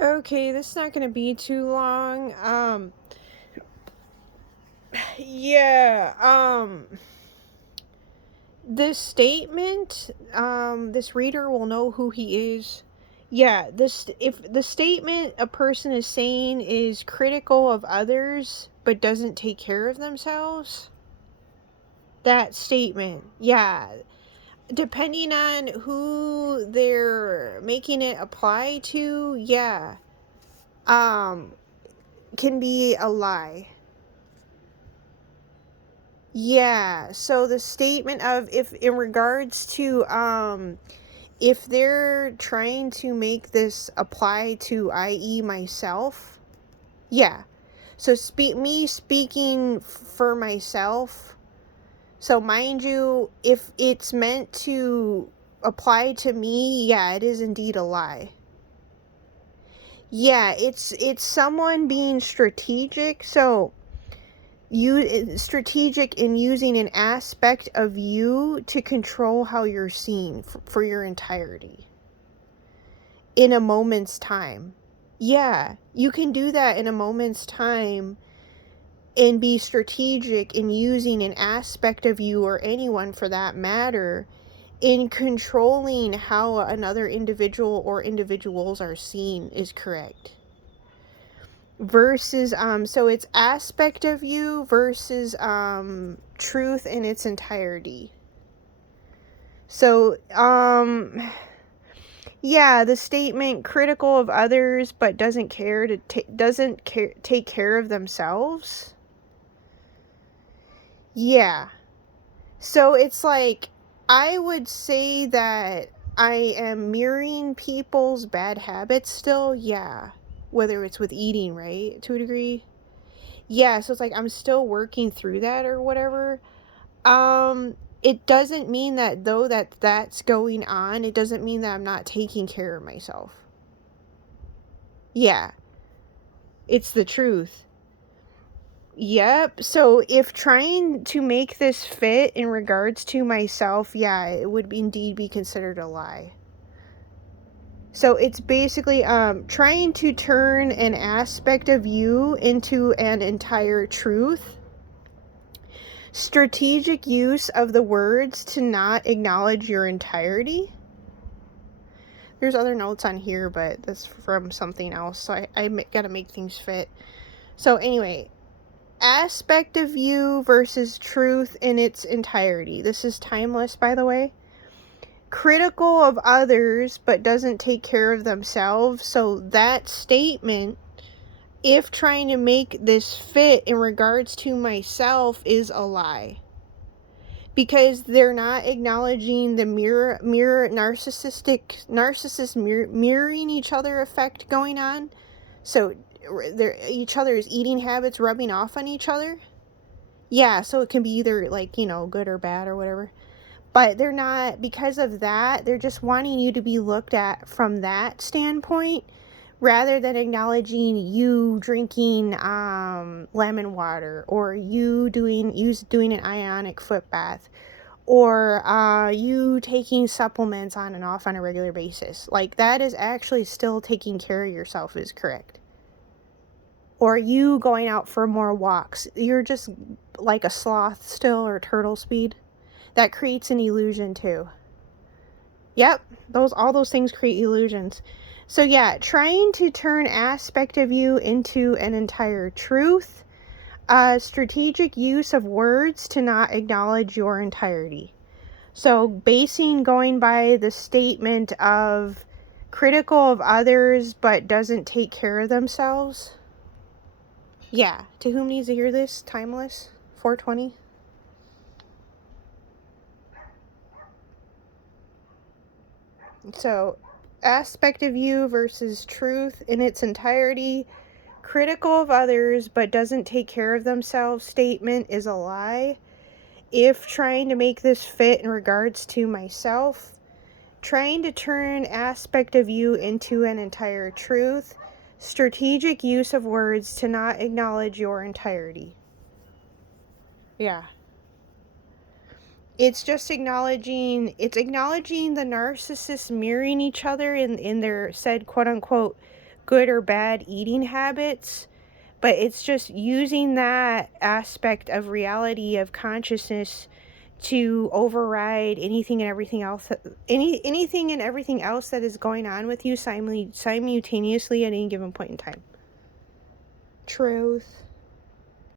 Okay, this is not gonna be too long. Yeah, this statement, this reader will know who he is. Yeah, this if the statement a person is saying is critical of others but doesn't take care of themselves, that statement, yeah, depending on who they're making it apply to, yeah, um, can be a lie. Yeah, so the statement of if in regards to if they're trying to make this apply to i.e. myself, yeah. So me speaking for myself. So mind you, if it's meant to apply to me, yeah, it is indeed a lie. Yeah, it's someone being strategic. So strategic in using an aspect of you to control how you're seen for your entirety in a moment's time. Yeah, you can do that in a moment's time and be strategic in using an aspect of you, or anyone for that matter, in controlling how another individual or individuals are seen is correct. Versus so it's aspect of you versus truth in its entirety. So yeah, the statement critical of others but doesn't take care of themselves. Yeah. So it's like, I would say that I am mirroring people's bad habits still, yeah. Whether it's with eating, right? To a degree. Yeah, so it's like I'm still working through that or whatever. It doesn't mean that though that's going on, it doesn't mean that I'm not taking care of myself. Yeah, it's the truth. Yep. So if trying to make this fit in regards to myself, yeah, it would indeed be considered a lie. So it's basically trying to turn an aspect of you into an entire truth. Strategic use of the words to not acknowledge your entirety. There's other notes on here, but that's from something else, so I gotta make things fit. So anyway, aspect of you versus truth in its entirety. This is timeless, by the way. Critical of others but doesn't take care of themselves. So that statement, if trying to make this fit in regards to myself, is a lie. Because they're not acknowledging the narcissist mirroring each other effect going on. So each other's eating habits rubbing off on each other. Yeah, so it can be either like, good or bad or whatever. But they're not, because of that, they're just wanting you to be looked at from that standpoint rather than acknowledging you drinking lemon water, or you doing an ionic foot bath, or you taking supplements on and off on a regular basis. Like, that is actually still taking care of yourself is correct. Or you going out for more walks. You're just like a sloth still, or turtle speed. That creates an illusion too. Yep, all those things create illusions. So yeah, trying to turn aspect of you into an entire truth. Strategic use of words to not acknowledge your entirety. So going by the statement of critical of others but doesn't take care of themselves. Yeah, to whom needs to hear this? Timeless. 420. So, aspect of you versus truth in its entirety. Critical of others but doesn't take care of themselves statement is a lie. If trying to make this fit in regards to myself, trying to turn aspect of you into an entire truth. Strategic use of words to not acknowledge your entirety. Yeah. It's acknowledging the narcissists mirroring each other in their said quote unquote good or bad eating habits, but it's just using that aspect of reality, of consciousness, to override anything and everything else anything and everything else that is going on with you simultaneously at any given point in time. Truth.